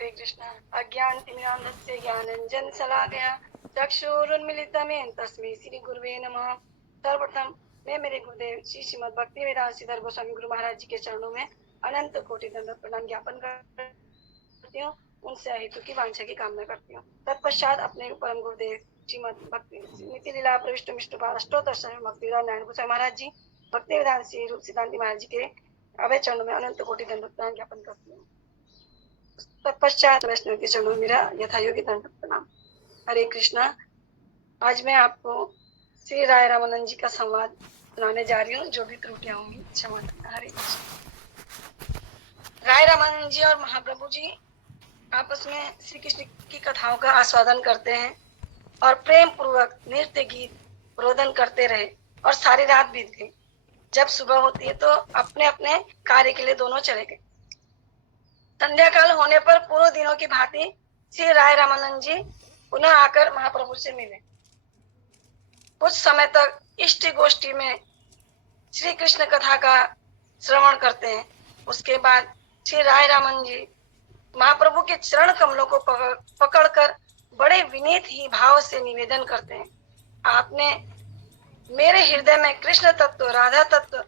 हरे कृष्णा। अज्ञानतिमिरान्धस्य ज्ञानाञ्जनशलाकया चक्षुरुन्मीलितं तस्मै श्री गुरुवे नमः। सर्वप्रथम मैं मेरे गुरुदेव श्री श्रीमद् भक्ति वेदांत श्रीधर गोस्वामी गुरु महाराज जी के चरणों में अनंत कोटि दंडवत प्रणाम ज्ञापन करती हूँ। उनसे हेतु की वांछा की कामना करती हूँ। तत्पश्चात अपने परम गुरुदेव श्रीमद् भक्ति नीति लीला प्रविष्ट विष्णुपाद अष्टोत्तर भक्ति नारायण गोस्वामी महाराज जी भक्ति वेदांत श्री रूप सिद्धांत महाराज जी के अभय चरणों में अनंत कोटि दंडवत प्रणाम ज्ञापन करती हूँ। तत्पश्चात वैष्णव के चरणों में मेरा यथायोगी दंडवत प्रणाम। हरे कृष्णा। आज मैं आपको श्री राय रामानंद जी का संवाद सुनाने जा रही हूँ। जो भी त्रुटियां होंगी क्षमा करना। हरे कृष्ण। राय रामानंद जी और महाप्रभु जी आपस में श्री कृष्ण की कथाओं का आस्वादन करते हैं और प्रेम पूर्वक नृत्य गीत रोदन करते रहे और सारी रात बीत गई। जब सुबह होती है तो अपने अपने कार्य के लिए दोनों चले गए। संध्या काल होने पर पूर्व दिनों की भांति श्री राय रामानंद जी पुनः आकर महाप्रभु से मिले। कुछ समय तक इष्ट गोष्ठी में श्री कृष्ण कथा का श्रवण करते हैं। उसके बाद श्री राय रामानंद जी महाप्रभु के चरण कमलों को पकड़कर बड़े विनीत ही भाव से निवेदन करते हैं। आपने मेरे हृदय में कृष्ण तत्व, राधा तत्व,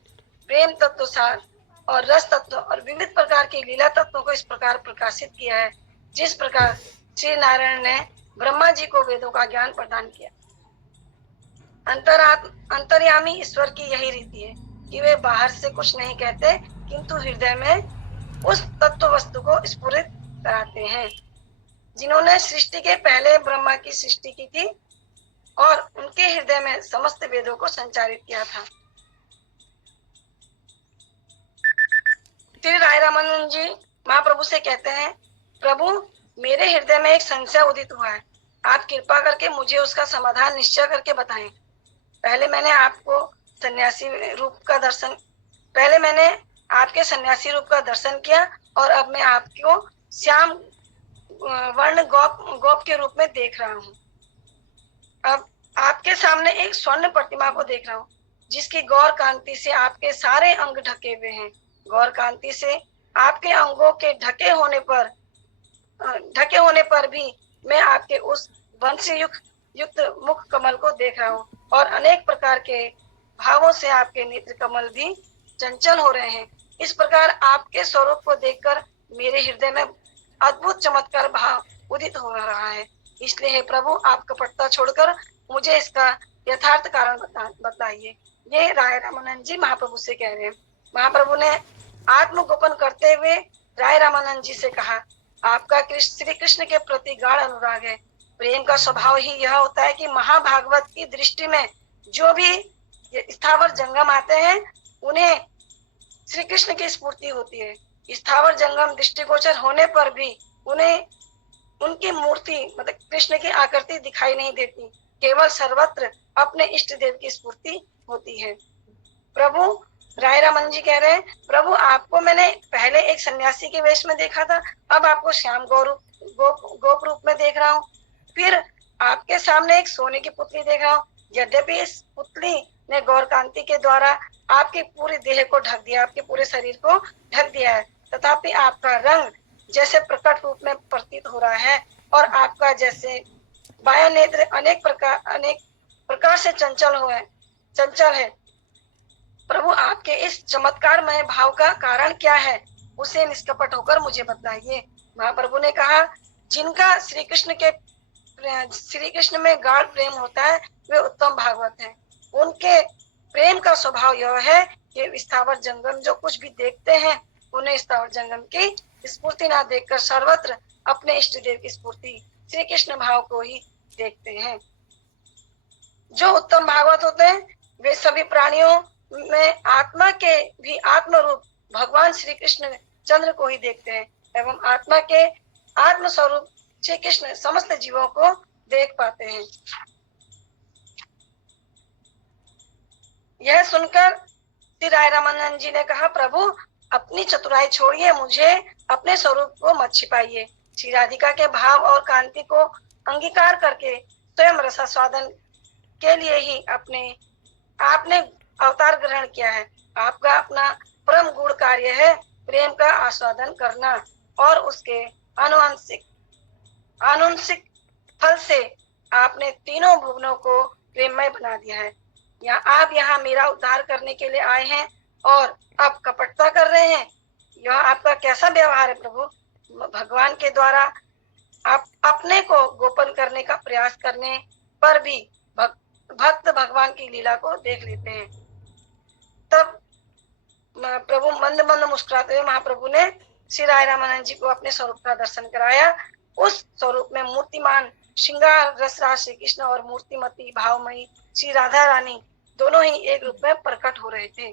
प्रेम तत्व सार और रस तत्व और विविध प्रकार के लीला तत्वों को इस प्रकार प्रकाशित किया है जिस प्रकार श्री नारायण ने ब्रह्मा जी को वेदों का ज्ञान प्रदान किया। अंतर्यामी ईश्वर की यही रीति है कि वे बाहर से कुछ नहीं कहते किंतु हृदय में उस तत्व वस्तु को स्फुरित कराते हैं। जिन्होंने सृष्टि के पहले ब्रह्मा की सृष्टि की थी और उनके हृदय में समस्त वेदों को संचारित किया था। श्री राय रामानंद जी महाप्रभु से कहते हैं, प्रभु मेरे हृदय में एक संशय उदित हुआ है। आप कृपा करके मुझे उसका समाधान निश्चय करके बताएं। पहले मैंने आपके सन्यासी रूप का दर्शन किया और अब मैं आपको श्याम वर्ण गोप के रूप में देख रहा हूँ। अब आपके सामने एक स्वर्ण प्रतिमा को देख रहा हूँ जिसकी गौर कांति से आपके सारे अंग ढके हुए हैं। गौर कांति से आपके अंगों के ढके होने पर भी मैं आपके उस वंशी युक्त मुख कमल को देख रहा हूँ और अनेक प्रकार के भावों से आपके नेत्र कमल भी चंचल हो रहे हैं। इस प्रकार आपके स्वरूप को देखकर मेरे हृदय में अद्भुत चमत्कार भाव उदित हो रहा है। इसलिए हे प्रभु आप कपटता छोड़कर मुझे इसका यथार्थ कारण बताइए। ये राय रामानंद जी महाप्रभु से कह रहे हैं। महाप्रभु ने आत्मगोपन करते हुए राय रामानंद जी से कहा, आपका श्री कृष्ण के प्रति गाढ़ अनुराग है। प्रेम का स्वभाव ही यह होता है कि महाभागवत की दृष्टि में जो भी स्थावर जंगम आते हैं उन्हें श्री कृष्ण की स्फूर्ति होती है। स्थावर जंगम दृष्टिगोचर होने पर भी उन्हें उनकी मूर्ति मतलब कृष्ण की आकृति दिखाई नहीं देती। केवल सर्वत्र अपने इष्ट देव की स्फूर्ति होती है। प्रभु राय रामानंद जी कह रहे हैं, प्रभु आपको मैंने पहले एक सन्यासी के वेश में देखा था, अब आपको श्याम गोप रूप में देख रहा हूँ। फिर आपके सामने एक सोने की पुतली देख रहा हूँ। यद्यपि इस पुतली ने गौर कांति के द्वारा आपके पूरे देह को ढक दिया, आपके पूरे शरीर को ढक दिया है, तथापि आपका रंग जैसे प्रकट रूप में प्रतीत हो रहा है और आपका जैसे बाया नेत्र अनेक प्रकार से चंचल है। प्रभु आपके इस चमत्कारमय भाव का कारण क्या है, उसे निष्कपट होकर मुझे बताइए। महाप्रभु ने कहा, जिनका श्री कृष्ण में गाढ़ प्रेम होता है वे उत्तम भागवत हैं। उनके प्रेम का स्वभाव यह है कि स्थावर जंगम जो कुछ भी देखते हैं उन्हें स्थावर जंगम की स्फूर्ति ना देखकर सर्वत्र अपने इष्ट देव की स्फूर्ति श्री कृष्ण भाव को ही देखते हैं। जो उत्तम भागवत होते हैं वे सभी प्राणियों में आत्मा के भी आत्म रूप भगवान श्री कृष्ण चंद्र को ही देखते हैं एवं आत्मा के आत्म स्वरूप श्री कृष्ण समस्त जीवों को देख पाते हैं। यह सुनकर श्री राय रामानंद जी ने कहा, प्रभु अपनी चतुराई छोड़िए, मुझे अपने स्वरूप को मत छिपाइए। श्री राधिका के भाव और कांति को अंगीकार करके स्वयं रसास्वादन के लिए ही आपने अवतार ग्रहण किया है। आपका अपना परम गुण कार्य है प्रेम का आस्वादन करना और उसके आनुवंशिक आनुवंशिक फल से आपने तीनों भुवनों को प्रेममय बना दिया है। आप यहाँ मेरा उद्धार करने के लिए आए हैं और आप कपटता कर रहे हैं। यह आपका कैसा व्यवहार है प्रभु? भगवान के द्वारा आप अपने को गोपन करने का प्रयास करने पर भी भक्त भगवान की लीला को देख लेते हैं। तब प्रभु मंद मंद मुस्कुराते हुए महाप्रभु ने श्री राय रामानंद जी को अपने स्वरूप का दर्शन कराया। उस स्वरूप में मूर्तिमान श्रृंगार रसराज श्री कृष्ण और मूर्तिमती भावमयी श्री राधा रानी दोनों ही एक रूप में प्रकट हो रहे थे।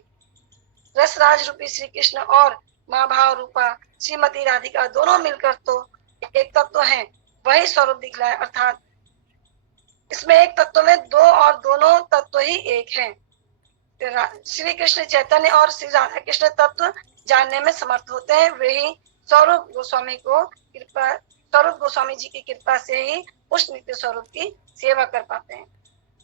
रसराज रूपी श्री कृष्ण और माँ भाव रूपा श्रीमती राधिका दोनों मिलकर तो एक तत्व हैं, वही स्वरूप दिखलाए, अर्थात इसमें एक तत्व में दो और दोनों तत्व ही एक हैं। श्री कृष्ण चैतन्य और श्री राधा कृष्ण तत्व जानने में समर्थ होते हैं। वे ही स्वरूप गोस्वामी जी की कृपा से ही उस नित्य स्वरूप की सेवा कर पाते हैं।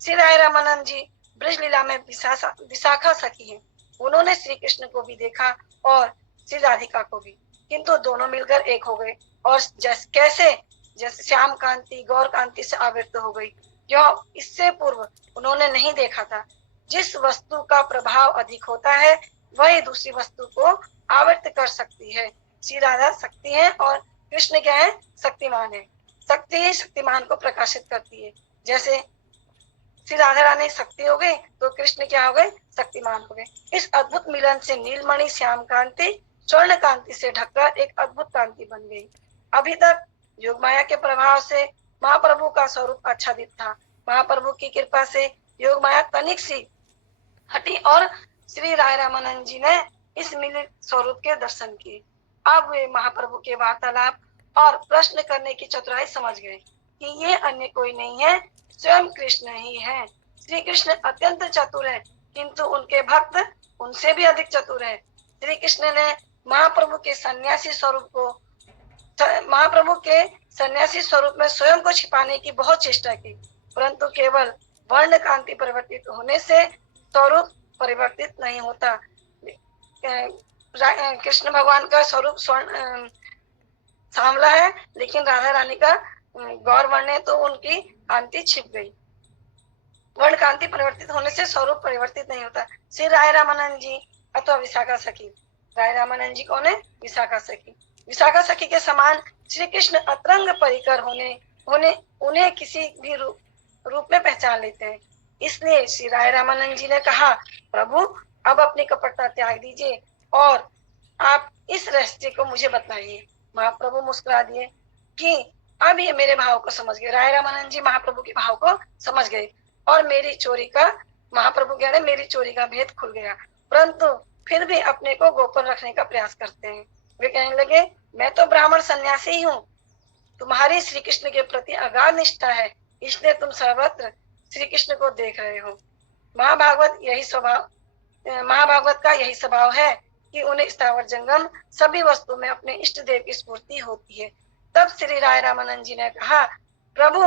श्री राय रामानंद जी ब्रज लीला में विशाखा सखी हैं। उन्होंने श्री कृष्ण को भी देखा और श्री राधिका को भी, किंतु दोनों मिलकर एक हो गए और जैसे श्याम कांति गौर कांति से आवृत हो गई, जो इससे पूर्व उन्होंने नहीं देखा था। जिस वस्तु का प्रभाव अधिक होता है वही दूसरी वस्तु को आवृत कर सकती है। श्री राधा शक्ति है और कृष्ण क्या है? शक्तिमान है। शक्ति ही शक्तिमान को प्रकाशित करती है। जैसे श्री राधा रानी शक्ति हो गई तो कृष्ण क्या हो गए? शक्तिमान हो गए। इस अद्भुत मिलन से नीलमणि श्याम कांति स्वर्ण कांति से ढककर एक अद्भुत कांति बन गई। अभी तक योग माया के प्रभाव से महाप्रभु का स्वरूप आच्छादित था। महाप्रभु की कृपा से योग माया तनिक सी हटी और श्री राय रामानंद जी ने इस मिलित स्वरूप के दर्शन किए। अब वे महाप्रभु के वार्तालाप और प्रश्न करने की चतुराई समझ गए कि ये अन्य कोई नहीं है, स्वयं कृष्ण ही है। श्री कृष्ण अत्यंत चतुर है, किंतु उनके भक्त उनसे भी अधिक चतुर है। श्री कृष्ण ने महाप्रभु के सन्यासी स्वरूप में स्वयं को छिपाने की बहुत चेष्टा की, परंतु केवल वर्ण कांति परिवर्तित होने से स्वरूप परिवर्तित नहीं होता। कृष्ण भगवान का स्वरूप सांवला है, लेकिन राधा रानी का गौर वर्ण है, तो उनकी कांति छिप गई। वर्ण कांति परिवर्तित होने से स्वरूप परिवर्तित नहीं होता। श्री राय रामानंद जी अथवा विशाखा सखी, राय रामानंद जी कौन है? विशाखा सखी। विशाखा सखी के समान श्री कृष्ण अतरंग परिकर होने उन्हें किसी भी रूप में पहचान लेते हैं। इसलिए श्री राय रामानंद जी ने कहा, प्रभु अब अपनी कपटता त्याग दीजिए और आप इस रहस्य को मुझे बताइए। महाप्रभु मुस्कुरा दिए कि अब ये मेरे भाव को समझ गए। राय रामानंद जी महाप्रभु के भाव को समझ गए और महाप्रभु कह रहे मेरी चोरी का भेद खुल गया, परंतु फिर भी अपने को गोपन रखने का प्रयास करते हैं। वे कहने लगे, मैं तो ब्राह्मण सन्यासी ही हूँ, तुम्हारी श्री कृष्ण के प्रति अगाध निष्ठा है, इसलिए तुम सर्वत्र श्री कृष्ण को देख रहे हो। महाभागवत का यही स्वभाव है कि उन्हें स्थावर जंगम सभी वस्तु में अपने इष्ट देव की स्फूर्ति होती है। तब श्री राय रामानंद जी ने कहा, प्रभु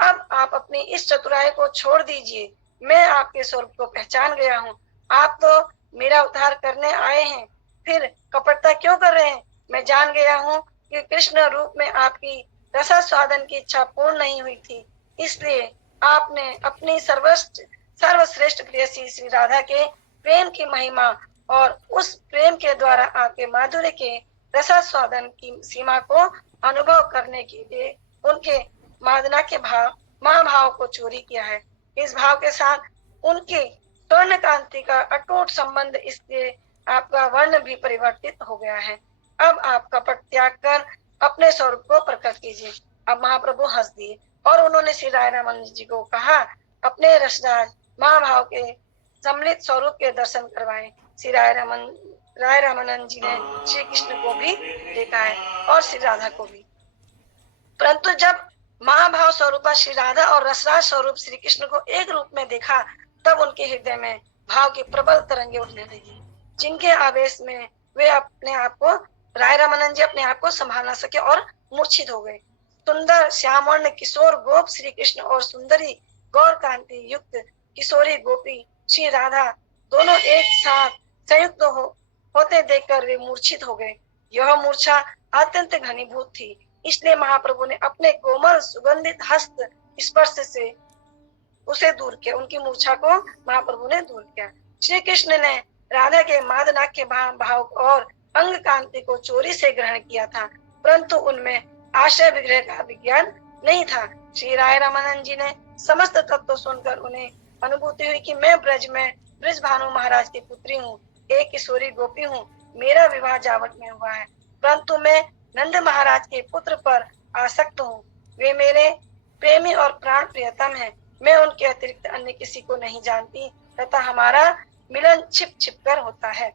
अब आप अपनी इस चतुराई को छोड़ दीजिए, मैं आपके स्वरूप को पहचान गया हूँ। आप तो मेरा उद्धार करने आए हैं, फिर कपटता क्यों कर रहे हैं? मैं जान गया हूँ कि कृष्ण रूप में आपकी रसास्वादन की इच्छा पूर्ण नहीं हुई थी, इसलिए आपने अपनी सर्वश्रेष्ठ प्रेयसी श्री राधा के प्रेम की महिमा और उस प्रेम के द्वारा आपके माधुर्य के रसास्वादन की सीमा को अनुभव करने के लिए उनके मादना के महाभाव को चोरी किया है। इस भाव के साथ उनकी स्वर्ण कांति का अटूट संबंध, इसलिए आपका वर्ण भी परिवर्तित हो गया है। अब आप कपट त्याग कर अपने स्वरूप को प्रकट कीजिए। अब महाप्रभु हंस दिए और उन्होंने श्री राय रामानंद जी को कहा, अपने रसराज महाभाव के सम्मिलित स्वरूप के दर्शन करवाए। श्री राय रामानंद जी ने श्री कृष्ण को भी देखा है और श्री राधा को भी, परंतु जब महाभाव स्वरूप श्री राधा और रसराज स्वरूप श्री कृष्ण को एक रूप में देखा, तब उनके हृदय में भाव की प्रबल तरंगे उठने लगी, जिनके आवेश में वे राय रामानंद जी अपने आप को संभाल न सके और मूर्छित हो गए। सुंदर श्यामवर्ण किशोर गोप श्री कृष्ण और सुंदरी गौर कांति युक्त किशोरी गोपी श्री राधा दोनों एक साथ संयुक्त होते देखकर वे मूर्छित हो गए। यह मूर्छा अत्यंत घनीभूत थी। इसलिए महाप्रभु ने अपने कोमल सुगंधित हस्त स्पर्श से उसे दूर किया, उनकी मूर्छा को महाप्रभु ने दूर किया। श्री कृष्ण ने राधा के मादनाक्य भाव और अंग कांति को चोरी से ग्रहण किया था, परंतु उनमें आशय विग्रह का विज्ञान नहीं था। श्री राय रामानंद जी ने समस्त तत्व सुनकर उन्हें अनुभूति हुई कि मैं ब्रज में ब्रज भानु महाराज की पुत्री हूँ, एक किशोरी गोपी हूँ। मेरा विवाह जावट में हुआ है, परंतु मैं नंद महाराज के पुत्र पर आसक्त हूँ। वे मेरे प्रेमी और प्राण प्रियतम है। मैं उनके अतिरिक्त अन्य किसी को नहीं जानती तथा हमारा मिलन छिप छिप कर होता है।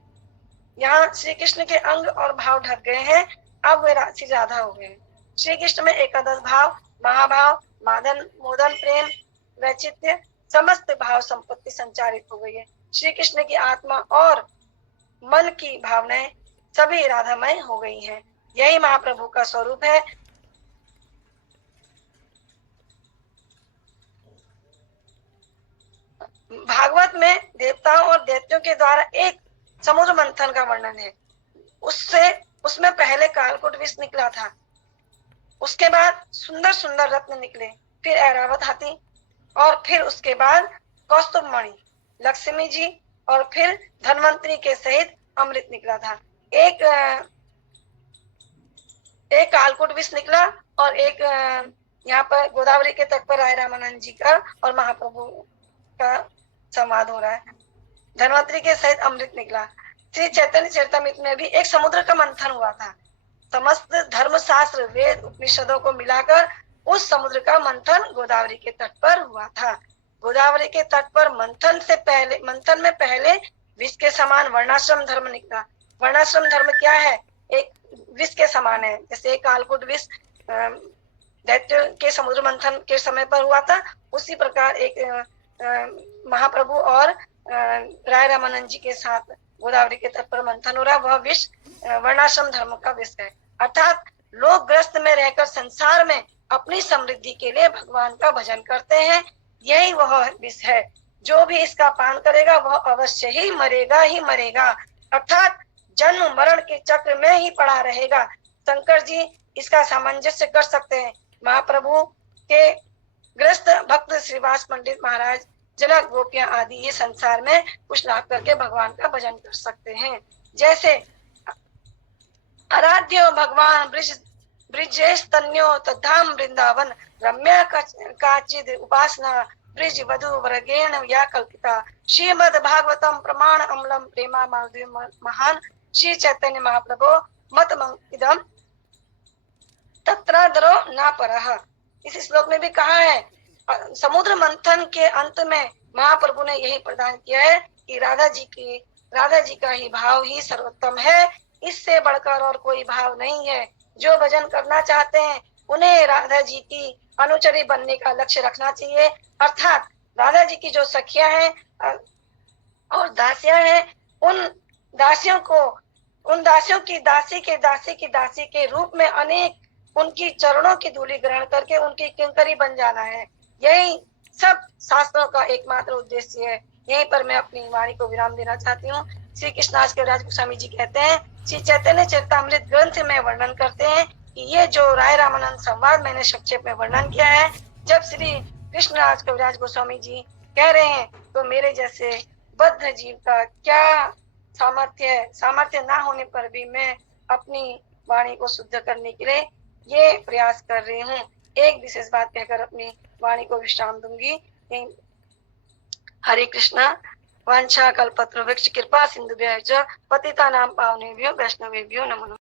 यहाँ श्री कृष्ण के अंग और भाव ढक गए हैं, अब वे श्री राधा हो गए। श्री कृष्ण में एकादश भाव, महाभाव, मादन, मोदन, प्रेम, वैचित्य, समस्त भाव संपत्ति संचारित हो गई है। श्री कृष्ण की आत्मा और मन की भावनाएं सभी राधामय हो गई हैं। यही महाप्रभु का स्वरूप है। भागवत में देवताओं और दैत्यों के द्वारा एक समुद्र मंथन का वर्णन है। उसमें पहले कालकूट विष निकला था, उसके बाद सुंदर सुंदर रत्न निकले, फिर ऐरावत हाथी, और फिर उसके बाद कौस्तुभ मणि, लक्ष्मी जी, और फिर धन्वंतरी के सहित अमृत निकला था। एक कालकूट विष निकला और एक यहाँ पर गोदावरी के तट पर राय रामानंद जी का और महाप्रभु का संवाद हो रहा है। धन्वंतरी के सहित अमृत निकला। श्री चैतन्य चरितमृत में भी एक समुद्र का मंथन हुआ था। समस्त धर्म शास्त्र, वेद, उपनिषदों को मिलाकर उस समुद्र का मंथन गोदावरी के तट पर हुआ था। गोदावरी के तट पर मंथन में पहले विष के समान वर्णाश्रम धर्म निकला। वर्णाश्रम धर्म क्या है? एक विष के समान है। जैसे कालकूट विष दैत्य के समुद्र मंथन के समय पर हुआ था, उसी प्रकार एक महाप्रभु और राय रामानंद जी के साथ गोदावरी के तट पर मंथन हो रहा, वह विष वर्णाश्रम धर्म का विष है। अर्थात लोग ग्रस्त में रहकर संसार में अपनी समृद्धि के लिए भगवान का भजन करते हैं, यही वह विष है। जो भी इसका पान करेगा वह अवश्य ही मरेगा, अर्थात जन्म मरण के चक्र में ही पड़ा रहेगा। शंकर जी इसका सामंजस्य कर सकते हैं। महाप्रभु के ग्रस्त भक्त श्रीवास पंडित महाराज, जनक, गोपियां आदि ये संसार में कुछ लाभ करके भगवान का भजन कर सकते हैं। जैसे आराध्यो भगवान ब्रिजेश तन्यो तद्धाम वृंदावन, रम्या काचिद उपासना ब्रिज वधु वर्गेण या कल्पिता, श्रीमद भागवतम प्रमाण अम्लम प्रेमा माधुर्य महान, श्री चैतन्य महाप्रभु मत इदम तत्रादरो न परः। इस श्लोक में भी कहा है, समुद्र मंथन के अंत में महाप्रभु ने यही प्रदान किया है कि राधा जी का ही भाव ही सर्वोत्तम है, इससे बढ़कर और कोई भाव नहीं है। जो भजन करना चाहते हैं उन्हें राधा जी की अनुचरी बनने का लक्ष्य रखना चाहिए। अर्थात राधा जी की जो सखियां हैं और दासियां हैं, उन दासियों की दासी के रूप में अनेक उनकी चरणों की धूलि ग्रहण करके उनकी किंकरी बन जाना है। यही सब शास्त्रों का एकमात्र उद्देश्य है। यहीं पर मैं अपनी वाणी को विराम देना चाहती हूँ। श्री कृष्णाज के राज गोस्वामी जी कहते हैं, श्री चैतन्य चरितमृत ग्रंथ में वर्णन करते हैं कि ये जो राय रामानंद संवाद मैंने संक्षेप में वर्णन किया है, जब श्री कृष्णराज कविराज गोस्वामी जी कह रहे हैं तो मेरे जैसे बद्ध जीव का क्या सामर्थ्य ना होने पर भी मैं अपनी वाणी को शुद्ध करने के लिए ये प्रयास कर रही हूँ। एक विशेष बात कहकर अपनी वाणी को विश्राम दूंगी। हरे कृष्णा। वांछा कल्पतरुभ्यश्च कृपा सिंधुभ्यश्च पतितानां पावनेभ्यो वैष्णवेभ्यो नमो नमः।